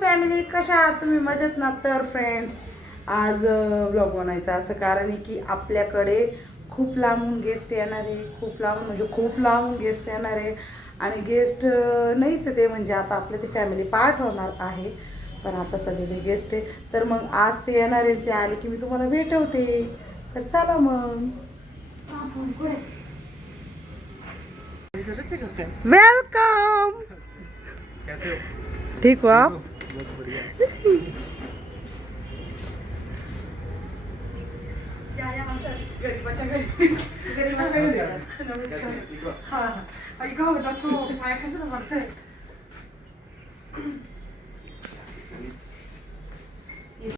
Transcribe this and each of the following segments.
Family, कशा आहात तुम्ही? मजेत ना? तर फ्रेंड्स, आज ब्लॉग बनायचा असं कारण आहे की आपल्याकडे खूप लांबून गेस्ट येणार आहे. खूप लांबून गेस्ट येणार आहे आणि गेस्ट नाहीच आहे ते, म्हणजे आता आपले ते फॅमिली पार्ट होणार आहे. पण आता सगळे गेस्ट आहे, तर मग आज ते येणार आहे. ते आले की मी तुम्हाला भेटवते. तर चला मग. वेलकम. कैसे हो? ठीक हो आप? बस बढ़िया।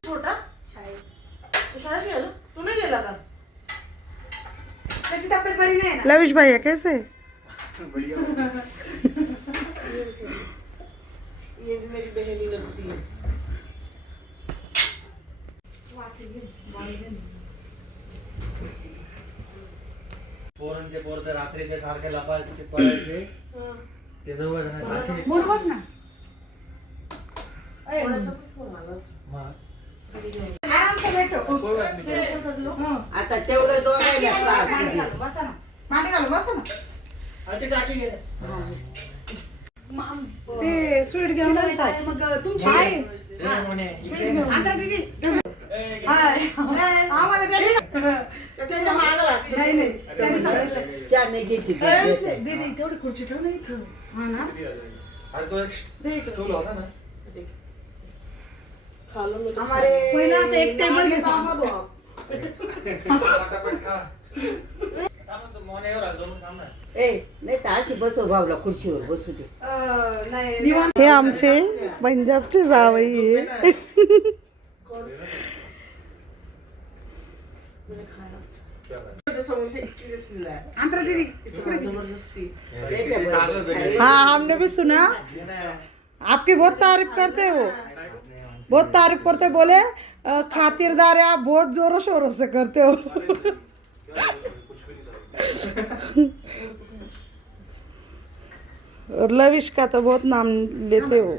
छोटा शाळेत गेला, तू नाही गेला का? त्याची तब्येत बरी नाही ना? लविश भैया कैसे? बढ़िया। ये भी मेरी बहनी लगती है. पोरांचे पोर तर रात्रीचे सारखे लपायचे पळायचे. ते दोघं जण सारखे. बोल बस ना. आराम से बैठो. कोई बात नहीं. आता तेवढं दोन बसा ना. मांडी घालून बसा ना. अच्छा टाकी घे. ते स्वीट घेऊन आणतात. मग तुमची आई स्वीट घेऊन आता दीदी. हाय. आम्हाला त्याच्या मागं लागते. नाही नाही, त्यांनी सांगितलं. चहा नाही घेतली. दीदी तेवढी खुर्ची ठेव ना इथं. हा ना. अरे तो एक स्टूल होता ना. हमारे पहिला आता एक टेबल घेतो आम्हाला. फटाफट खा. थांब तू मोनेवर आलो मग थांब ना. ए नाही तर अशी बसव भावला खुर्चीवर बसू दे. हे आमचे पंजाबचे जावई आहे. अंतरा दीदी हाँ, हमने भी सुना आपकी बहुत तारीफ करते हो, बहुत तारीफ करते. बोले खातिरदार आप बहुत जोरों शोरों से करते हो. और लविश का तो बहुत नाम लेते हो.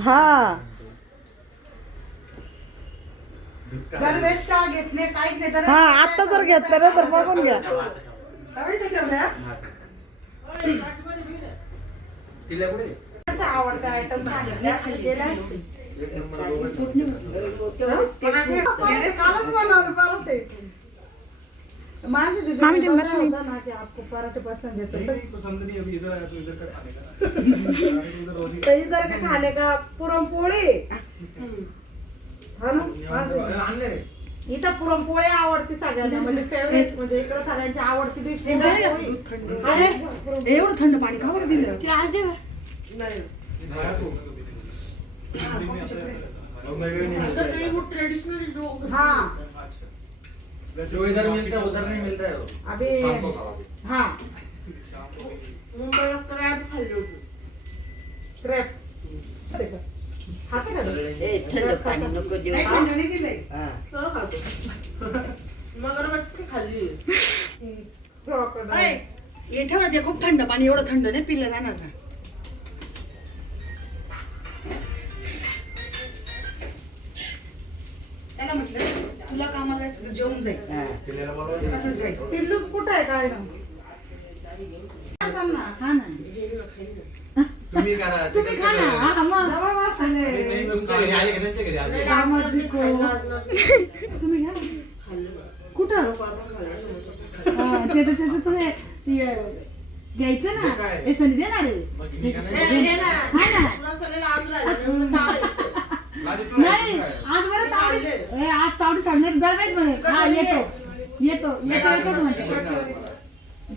हाँ, हाँ आता जर घेतलं ना तर बघून घ्या. तिला कुठे? आवडता आयटम आपको पराठे पसंद है पसंद नहीं. अभी इधर आया तो इधर का खाने का. तो इधर का खाने का पुरणपोळी. हा ना. आणले रे. इथं पुरणपोळी आवडती सगळ्यांना, म्हणजे फेवरेट, म्हणजे इकडे सगळ्यांची आवडती डिश. एवढं थंड पाणी का बरं दिलं? खाया तू. अब मैं भी नहीं मिलता. हाँ जो इधर मिलता है उधर नहीं मिलता है वो. अभी शाम को खाओ अभी. हाँ मुंबईला क्रॅब खाल्ली होती. क्रॅब खाता का? ए थंड पाणी नको देऊ. नाही, थंड नाही दिलंय. हा. तो खातो. मगरमच्छ खाल्ली. हे ठेवलं ते खूप थंड पाणी, एवढं थंड नाही पिलं जाणार ना. त्याला म्हटलं तुला कामाला जायचं तर जेवून जाईल, हा. तसंच जाईल. पिल्लूच कुठं आहे काय ना? हा ना. तुम्ही करा. तुम्ही खा ना. हा मग जवळ बसले. नाही तुमच्या घरी आले का त्यांच्या घरी आले? कामाची को. तुम्ही घ्या ना. कुठं हा, ते तर त्याचं तर हे घ्यायचं ना. काय? हे सनी देणार आहे. मग मी का नाही? माझी तुला नाही काय? आज बरं तावडी, आज तावडी सांगणार गरवेच म्हणे. हा येतो म्हणते.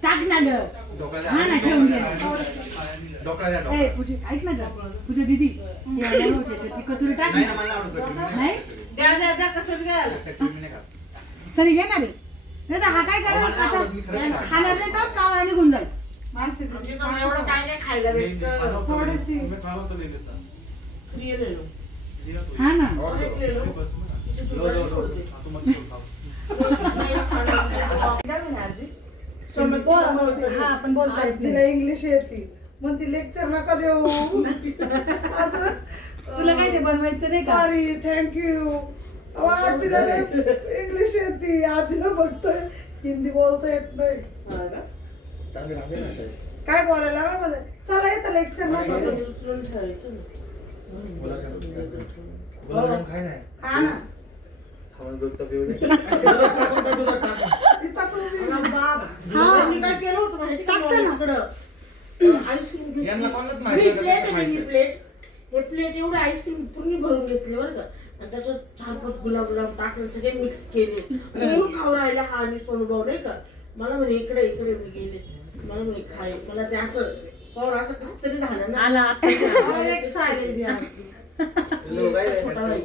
टाक ना ग. डोका द्या. हा ना, ठेवून दे. डोका द्या, डोका. ए पूजा ऐक ना ग, पूजा दीदी ती कचोरी टाक नाही ना, ना. मला आवडत कचोरी. मी नाही नाही खात. कचोरी मी नाही खात. सनी घेणार आहे. नाही तर हा काय मला नाही करेल आवडत, मी खरंच नाही आता खात. खाणार नाही तर कामाला निघून जाईल. एवढं काय काय खायला भेटतं. थोडीशी मैं खावा तो ले लेता. फ्री ले लो. लिया तो. हा ना. और दो. ले लो. बस ना. लो. हाँ, तुम मत खाओ. काय म्हणे आजी? हा पण बोलता येत आजीला नाही. इंग्लिश येते, मग ती लेक्चर नका देऊ. अजून तुला काय ते बनवायचं नाही का? Sorry, thank you. आजीला इंग्लिश येते, आजीला फक्त हिंदी बोलता येत नाही. काय बोलायला लागलं मला? चला येतं लेक्चर उचलून ठेवायचं ना. गुलाबजाम खाय नाही. हा ना. दूध पिऊ दे. इथंच उभी. मी काय केलं होतं माहिती का? आईस्क्रीम यांना कोणालाच माहिती नाही कसं खायचं. हे प्लेट एवढं आईस्क्रीम पूर्ण भरून घेतली बरं का, आणि त्याच्यात 4-5 गुलाब टाकले, सगळे मिक्स केले. पूर्ण खाऊ राहिला हा आणि सोनूभाऊ नाही का. मला म्हणे इकडे इकडे मी गेले, मला म्हणे खाय. मला ते असं पावर असं कसं तरी झालं ना. आला एक सायलेंट या. लोक आहे छोटा भाई.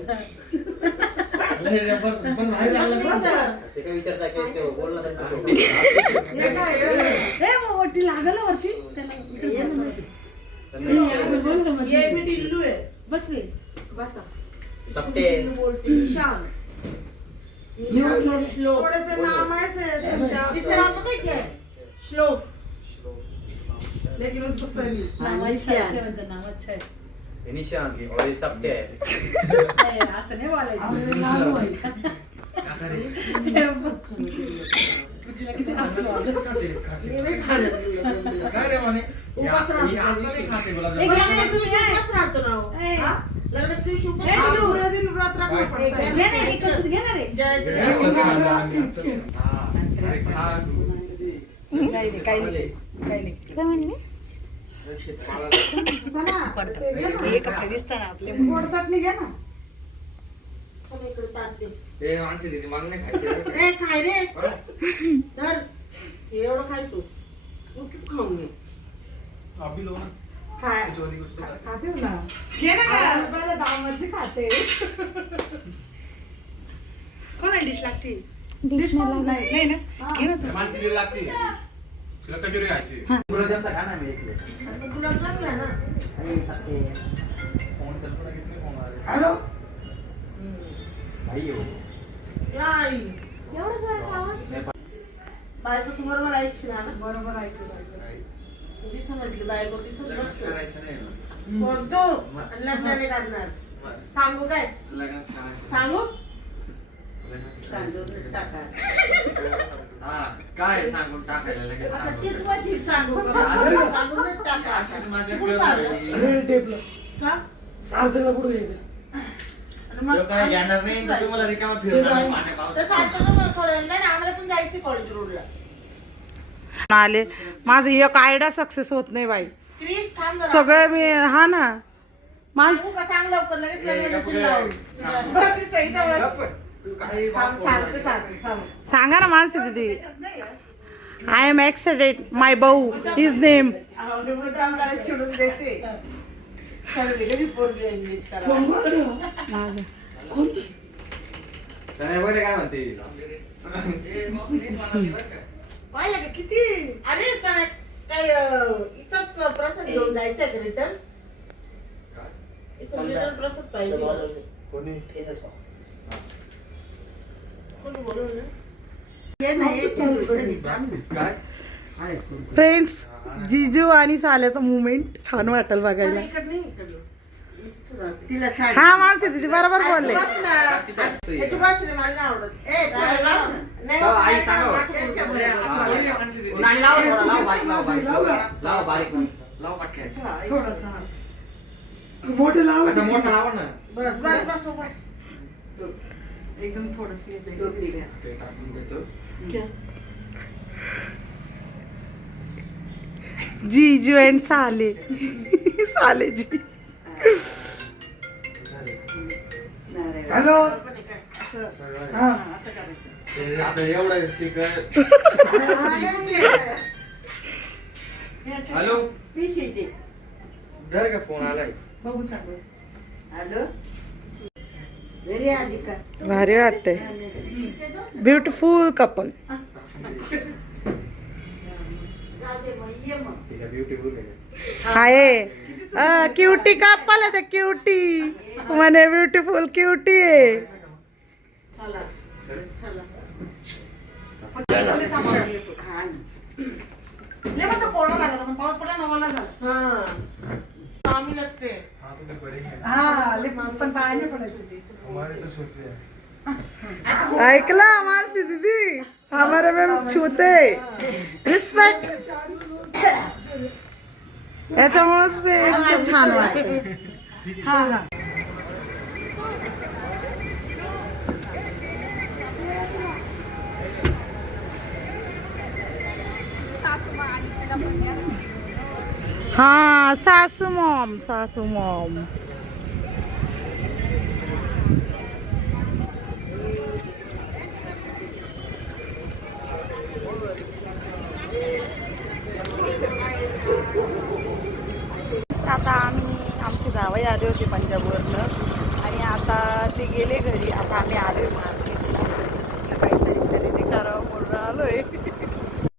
लय रबर पण बाहेर आलं ना. कसं? ते काय विचारता की ते बोलला नाही तसं. हे काय, हे काय? ए मग वरती लागलं वरती त्याला इकडे ये ना. ये मी टिल्लू आहे. बस रे. बसा. सपटे. टिल्लू बोलते ईशान. ईशान श्लोक. थोडेसे नाम आहे इसका नाम पता है क्या है? श्लोक. लेकिन उसको सही. निशांत और ये चपटे आहे. असं नाही बोलायचं. क्या करे? तुझीला किती हसू आलं. काय रे म्हणे? उपास राहतो. आता नाही खाते गुलाबजाम. एक लग्नाच्या दिवशी उपास राहतो ना हो. हा? लग्नाच्या दिवशी उपास हा, राहतो. पूरा दिन व्रत रखना पड़ता है. जय हा. अरे खा. काही नाही, काही नाही, काही नाही. हे कपडे दिसतात आपले. गोड चटणी घे ना. चला इकडे ताट दे. ते माणसं दिली मला नाही खायचं. ए खाय रे. धर. हे एवढं खाय तू. तू चूप खाऊन घे. अभी लो ना. खाय. छोटी कुछ तो खाते हो ना. घे ना का? पहिले दामची खाते. कोणाला डिश लागते? डिश नाही. नाही ना, घे ना तू. माणसी दिली लागते तुला कचोरी खायची गुलाबजाम तर खा ना मी इकडे. आणि गुलाबजाम घ्या ना. फोन चल पड़ा कितने फोन आ रहे हॅलो. भाई हो. या आई. एवढं जरा खावा. बायकोचं बरोबर ऐकशील ना. बरोबर ऐकू. जिथं म्हटली बायको तिथं बस. करायचं नाही. बोलतो आणि लग्नाने काढणार. सांगू काय? लग्नच करायचं. सांगू? तांदूळ टाका. हा काय सांगून टाकायला लगेच आता सांगून. तेच मध्ये सांगू का? असं- तांदूळच टाका अशीच अशा. माझ्या कुठं डोळ्यात का? सारखेला कुठं घ्यायचं? आणि मग तो काय घेणार नाही तर तुम्हाला रिकामा फिरणार नाही पाण्या तर पावसात. सारखं नको थोड्या वेळाने. नाही, आम्हाला पण जायचं कॉलेज रोडला. आले माझं एक आयडिया सक्सेस होत नाही बाई. क्रिश थांब जरा. सगळं मी हा ना माझ सांगू का? सांग लवकर लगेच ए, लग्न पुढे देतील लावून. सांग. बस इथं, इथं बस. तू काही थांब, सांगते, सांगते, थांब. सांगा ना मानसी दीदी. आय एम एक्साइटेड माय भाऊ इज नेम. आवडे मग काम करायला चिडून देते. सगळी कधी पोरगी एंगेज करा. त्याने बघ काय म्हणते पाहिलं का किती? अरे सर काय इथंच प्रसाद घेऊन जायचंय का रिटर्न? इथं रिटर्न प्रसाद पाहिजे. कोणी कोणी बोलवलं ना? ये ना, ये चल. काय फ्रेंड्स जिजू आणि साल्याचं मुवमेंट छान वाटेल बघायला. नाही, इकडं नाही, इकडं. इथं जाते. तिला साडी. हा मानसी दीदी बरोबर बोलले. बस ना. ह्याची बस रे, मला नाही आवडत. ए, थोडं लाव ना. नाही, लाव, आई नाही, सांगा. मागं त्यांच्या बोलू. असं थोडी आहे माणसं तिथे. आणि लाव थोडा, लाव बारीक लाव बारीक लाव बारीक लाव पटक्या. चला, एक- थोडंसं. मोठं लाव. असं मोठा लावा ना बस बस बस बस. एकदम थोडस टोपली घ्या. ते टाकून देतो. जीजू अँड साले. साले जी. नारळ. हॅलो. पण हे काय? सगळं हा. असं करायचं. ते आता एवढं शिकत. हॅलो पीस येते. धर का फोन आलाय. बघू चांगलं. हॅलो. घरी आली का? भारी वाटतंय. Beautiful couple. जाऊ दे मग, ये मग. ठीक आहे ब्युटीफुल आहे. आहे क्युटी कपल आहे ते क्युटी. म्हणे ब्युटिफुल क्युटी आहे. चला चला. हा. पाऊस पडा नवाला झाला. हा आम्ही लागते. हा लिप पण पाणी पडायचे ते ऐकला मानसी दीदी हमारे में छूते रिस्पेक्ट याच्यामुळे ते इतकं छान वाटतं हा हा हा सासू मॉम आता आम्ही आमची जावई आले होते पंजाबवरनं आणि आता ते गेले घरी. आता आम्ही